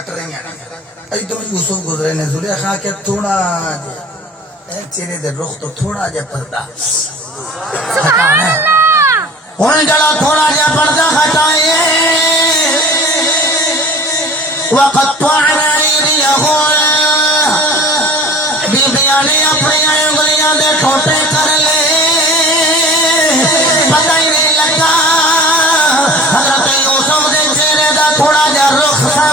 cut रही हैं इधर यूसुफ गुजरे ने जुलेखा के थोड़ा चेहरे दे रुख तो थोड़ा जा पर्दा हुण जड़ा थोड़ा जा पर्दा हटाए वक़त्तअना अयदियहुम बीबियां ने अपनी उंगलियां दे ठोटे कर ले पता ही नहीं लगा हजरत यूसुफ दे चेहरे दा थोड़ा जा रुख सा